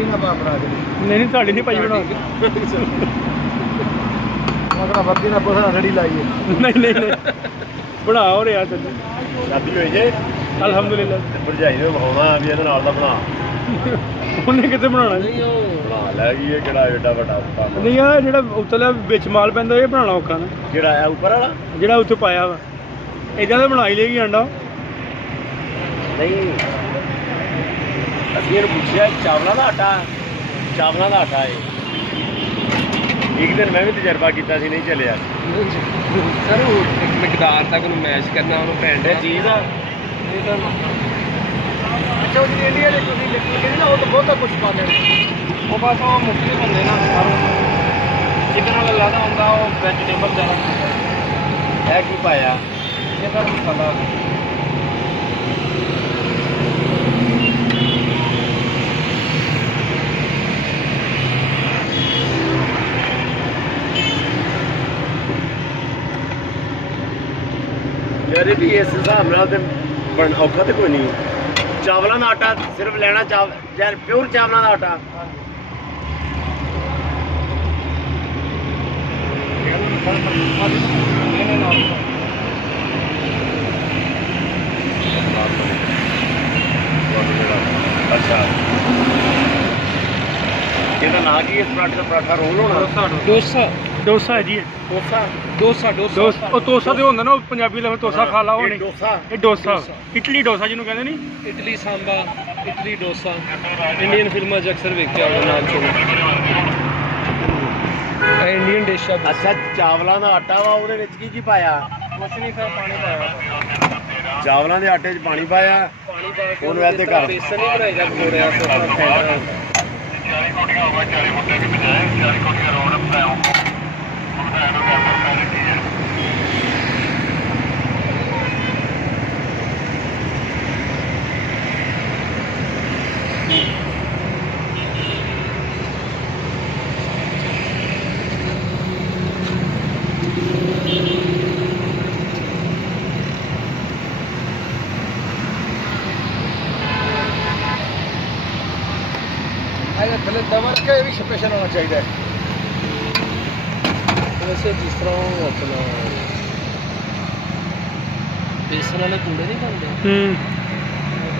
ਸਾਡੀ ਨਾ ਪਾ ਬਣਾ ਕੇ ਨਹੀਂ ਤੁਹਾਡੀ ਨਹੀਂ ਭਾਈ ਬਣਾ ਕੇ ਆਪਣਾ ਵਰਦੀ ਨਾਲ ਪੁੱਛਣਾ ਰੜੀ ਲਾਈਏ ਨਹੀਂ ਬਣਾ ਹੋ ਰਿਹਾ ਚੱਲ ਸ਼ਾਦੀ ਹੋਈ ਜੇ ਅਲਹਮਦੁਲਿਲਾ ਭਰਜਾਈ ਨੂੰ ਵਿਖਾਉਣਾ ਵੀ ਇਹਦੇ ਨਾਲ ਦਾ ਬਣਾ ਉਹਨੇ ਕਿੱਥੇ ਬਣਾਉਣਾ ਜੀ ਨਹੀਂ ਉਹ ਬਣਾ ਲੈ ਗਈ ਇਹ ਕਿਹੜਾ ਏਡਾ ਵੱਡਾ ਕੰਮ ਨਹੀਂ ਆ ਜਿਹੜਾ ਉਤਲਾ ਵਿੱਚ ਮਾਲ ਪੈਂਦਾ ਇਹ ਬਣਾਉਣਾ ਔਖਾ ਨਾ ਕਿਹੜਾ ਹੈ ਉੱਪਰ ਵਾਲਾ ਜਿਹੜਾ ਉੱਥੇ ਪਾਇਆ ਵਾ ਇਦਾਂ ਦਾ ਬਣਾ ਹੀ ਲੇਗੀ ਅੰਡਾ ਨਹੀਂ ਅਸੀਂ ਇਹਨੂੰ ਪੁੱਛਿਆ ਚਾਵਲਾਂ ਦਾ ਆਟਾ ਹੈ ਇੱਕ ਦਿਨ ਮੈਂ ਵੀ ਤਜਰਬਾ ਕੀਤਾ ਸੀ ਨਹੀਂ ਚੱਲਿਆ ਸਰ ਉਹ ਇੱਕ ਮਿਕਦਾਰ ਤੱਕ ਉਹਨੂੰ ਮੈਚ ਕਰਨਾ ਉਹਨੂੰ ਇਹ ਚੀਜ਼ ਆ ਇਹ ਤਾਂ ਅੱਛਾ ਉਹ ਜਿਹੜੀ ਇੰਡੀਆ ਦੇ ਤੁਸੀਂ ਲਿਖੀ ਕਿਹੜੀ ਨਾ ਉਹ ਤਾਂ ਬਹੁਤਾ ਕੁਝ ਪਾਉਂਦੇ ਨੇ ਉਹ ਬਸ ਉਹ ਮੁੱਖੀ ਬੰਦੇ ਨਾ ਚਿਕਨ ਵਾਲਾ ਲਾਦਾ ਹੁੰਦਾ ਉਹ ਵੈਜੀਟੇਬਲ ਜ਼ਿਆਦਾ ਖਾਂਦਾ ਇਹ ਕੀ ਪਾਇਆ ਇਹ ਤਾਂ ਮਸਾਲਾ ਯਾਰ ਵੀ ਇਸ ਹਿਸਾਬ ਨਾਲ ਤੇ ਬਣ ਔਖਾ ਤੇ ਕੋਈ ਨਹੀਂ ਚਾਵਲਾਂ ਦਾ ਆਟਾ ਸਿਰਫ ਲੈਣਾ ਯਾਰ ਪਿਓਰ ਚਾਵਲਾਂ ਦਾ ਆਟਾ ਅੱਛਾ ਇਹਦਾ ਨਾਂ ਕੀ ਇਸ ਪਰਾਠਾ ਰੋਲ ਹੋਣਾ ਡੋਸਾ ਹੈ ਜੀ ਇਹ। ਡੋਸਾ ਉਹ ਤੋਸਾ ਤੇ ਹੁੰਦਾ ਨਾ ਉਹ ਪੰਜਾਬੀ ਲਫ਼ਜ਼ ਤੋਸਾ ਖਾ ਲਾ ਉਹ ਨਹੀਂ ਡੋਸਾ ਇਹ ਡੋਸਾ ਇਟਲੀ ਡੋਸਾ ਜਿਹਨੂੰ ਕਹਿੰਦੇ ਨਹੀਂ ਇਡਲੀ ਸਾਂਬਾ ਇਡਲੀ ਡੋਸਾ ਇੰਡੀਅਨ ਫਿਲਮਾਂ 'ਚ ਅਕਸਰ ਵੇਖਿਆ ਉਹਦਾ ਨਾਮ ਸੁਣਿਆ ਇੰਡੀਅਨ ਡਿਸ਼ ਆ ਅੱਛਾ ਚਾਵਲਾਂ ਦਾ ਆਟਾ ਵਾ ਉਹਦੇ ਵਿੱਚ ਕੀ ਪਾਇਆ ਕੁਛ ਨਹੀਂ ਸਰ ਪਾਣੀ ਪਾਇਆ ਚਾਵਲਾਂ ਦੇ ਆਟੇ 'ਚ ਪਾਣੀ ਪਾਇਆ ਪਾਣੀ ਪਾ ਕੇ ਉਹਨੂੰ ਇੱਥੇ ਕਰ ਬੇਸਨ ਨਹੀਂ ਬਣਾਏਗਾ ਗੋੜਿਆ ਤੋਂ ਫੈਂਟਣਾ ਹੁੰਦਾ ਥੱਲੇ ਦਵਾ ਰੱਖਿਆ ਇਹ ਵੀ ਸਪੈਸ਼ਲ ਹੋਣਾ ਚਾਹੀਦਾ ਹੈ ਵੈਸੇ ਜਿਸ ਤਰ੍ਹਾਂ ਉਹ ਆਪਣਾ ਬੇਸਨ ਵਾਲੇ ਕੂੜੇ ਨਹੀਂ ਬਣਦੇ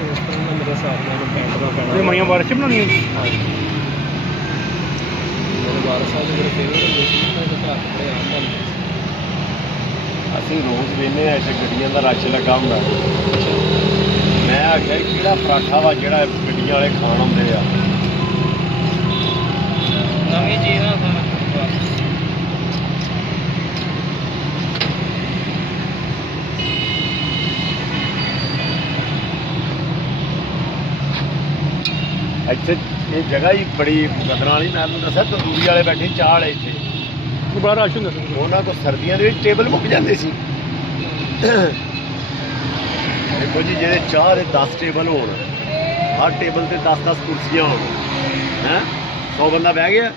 ਉਸ ਤਰ੍ਹਾਂ ਦਾ ਮੇਰੇ ਹਿਸਾਬ ਨਾਲ ਪੈਂਦਾ ਇਹ ਮਾਈਆਂ ਬਾਰਿਸ਼ ਚ ਬਣਾਉਣੀਆਂ ਮੇਰੇ ਵਾਰਸ ਸਾਹਿਬ ਮੇਰੇ ਫੇਵਰਟ ਹੁੰਦੇ ਸੀ ਤਾਂ ਘਰ ਬੜੇ ਆਰਾਮ ਨਾਲ ਅਸੀਂ ਰੋਜ਼ ਵੇਖਦੇ ਆ ਇੱਥੇ ਗੱਡੀਆਂ ਦਾ ਰਸ਼ ਲੱਗਾ ਹੁੰਦਾ ਮੈਂ ਆਖਿਆ ਕਿਹੜਾ ਪਰਾਠਾ ਵਾ ਜਿਹੜਾ ਗੱਡੀਆਂ ਵਾਲੇ ਖਾਣ ਆਉਂਦੇ ਆ ਨਵੀਂ ਚੀਜ਼ ਨਾ ਸਰ ਇੱਥੇ ਇਹ ਜਗ੍ਹਾ ਹੀ ਬੜੀ ਕਦਰਾਂ ਵਾਲੀ ਮੈਂ ਤੁਹਾਨੂੰ ਦੱਸਿਆ ਤੰਦੂਰੀ ਵਾਲੇ ਬੈਠੇ ਚਾਹ ਵਾਲੇ ਇੱਥੇ ਬੜਾ ਰਸ਼ ਹੁੰਦਾ ਸੀ ਉਹਨਾਂ ਕੋਲ ਸਰਦੀਆਂ ਦੇ ਵਿੱਚ ਟੇਬਲ ਮੁੱਕ ਜਾਂਦੇ ਸੀ ਦੇਖੋ ਜੀ ਜਿਹੜੇ ਚਾਹ ਦੇ 10 ਟੇਬਲ ਹੋਣ ਹਰ ਟੇਬਲ ਤੇ 10-10 ਕੁਰਸੀਆਂ ਹੋਣ ਹੈਂ 100 ਬੰਦਾ ਬਹਿ ਗਿਆ